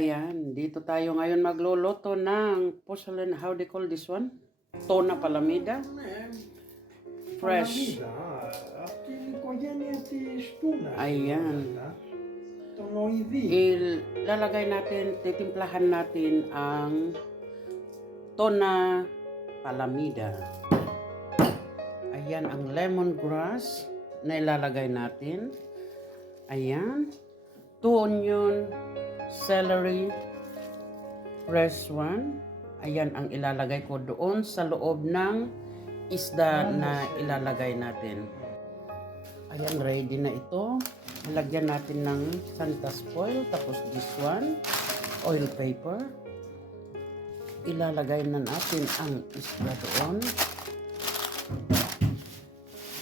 Ayan, dito tayo ngayon magluluto ng porcelain, how they call this one? Tona palamida. Fresh. Ayan. Ilalagay natin, titimplahan natin ang tona palamida. Ayan ang lemongrass na ilalagay natin. Ayan. 2 onion, celery, fresh one. Ayan ang ilalagay ko doon sa loob ng isda na ilalagay natin. Ayan, ready na ito. Lagyan natin ng santas foil. Tapos this one, oil paper. Ilalagay na natin ang isda doon.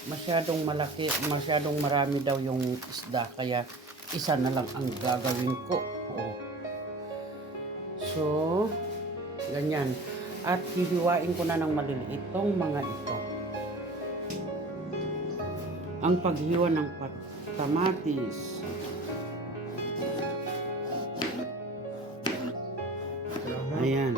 Masyadong malaki, masyadong marami daw yung isda. Kaya isa na lang ang gagawin ko. Oh. So, ganyan. At hihiwain ko na ng maliliit itong mga ito. Ang paghiwa ng kamatis. Ayan.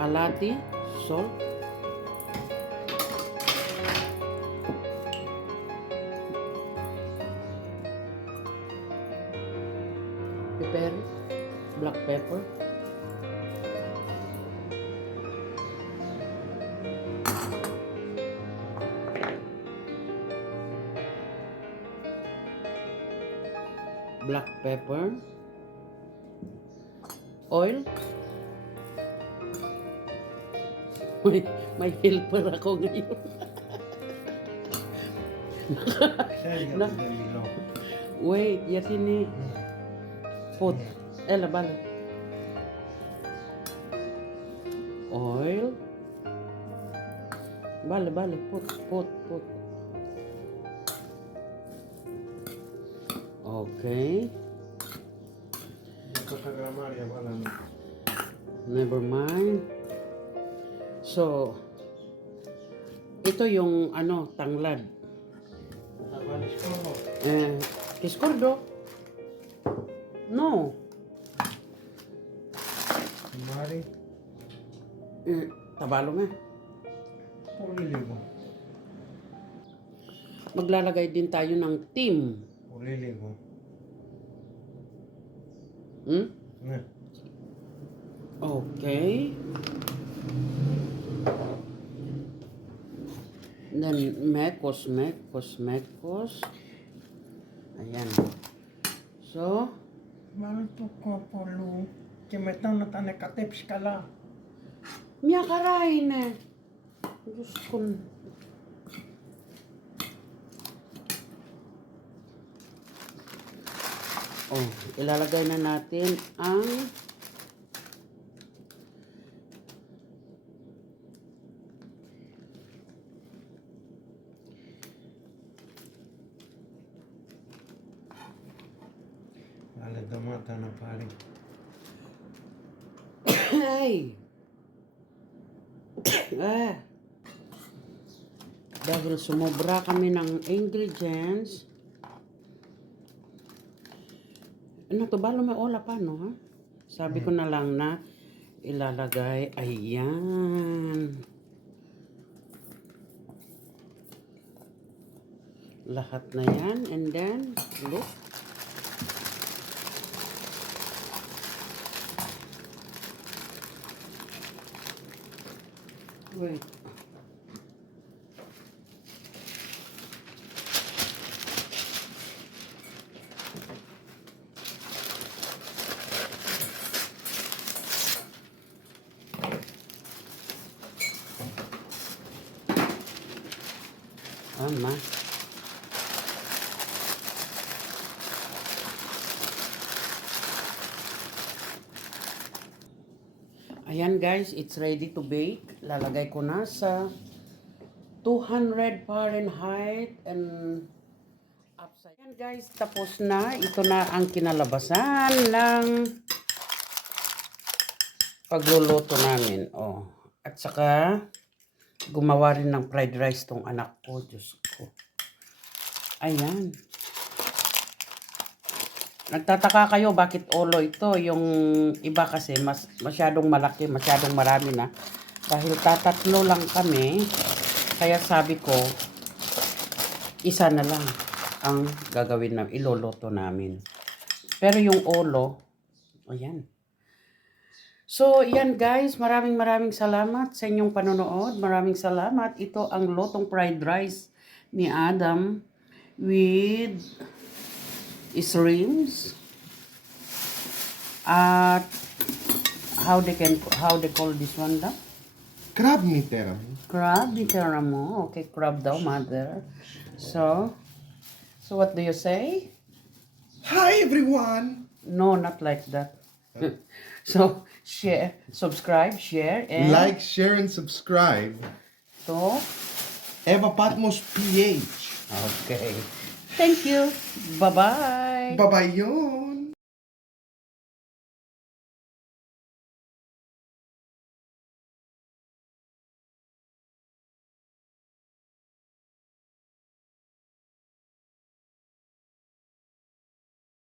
Alati, salt, pepper, black pepper, black pepper, oil. May helper ako ngayon. Wait, yatin ni put. Bale. Oil. Bale, put. Okay. Never mind. So, ito yung tanglad. Kiskordo? No. Mari. Tabalo nga. Puliligo. Maglalagay din tayo ng tim. Puliligo. Okay. Then, mekos. Ayan. So, Malto ko polo. Kimetang na tane katips kala. miya karain eh. Diyos ko. Oh, ilalagay na natin ang Dale, tomata na pare. ay. Dahil sumobra kami ng ingredients. Ano to, balo may ola pa, no? Ha? Sabi ko na lang na ilalagay. Ayan. Lahat na yan. And then, look. Wait. Tama. Ayan guys, it's ready to bake. Lalagay ko na sa 200 Fahrenheit and upside. Ayan guys, tapos na. Ito na ang kinalabasan ng pagluluto namin. Oh. At saka, gumawa rin ng fried rice tong anak ko. Diyos ko. Ayan. Nagtataka kayo bakit olo ito. Yung iba kasi masyadong malaki, masyadong marami na. Dahil tatatlo lang kami, kaya sabi ko, isa na lang ang gagawin na iloloto namin. Pero yung olo, ayan. So, yan guys, maraming salamat sa inyong panonood. Maraming salamat. Ito ang lotong fried rice ni Adam with shrimps at how they call this one daw? Crab meter. Crab, di tira mo. Okay, crab daw, mother. So what do you say? Hi everyone. No, not like that. So, share, subscribe, share, and Like, share, and subscribe. to. Eva Patmos PH. Okay. Thank you. Bye-bye. Bye-bye yun.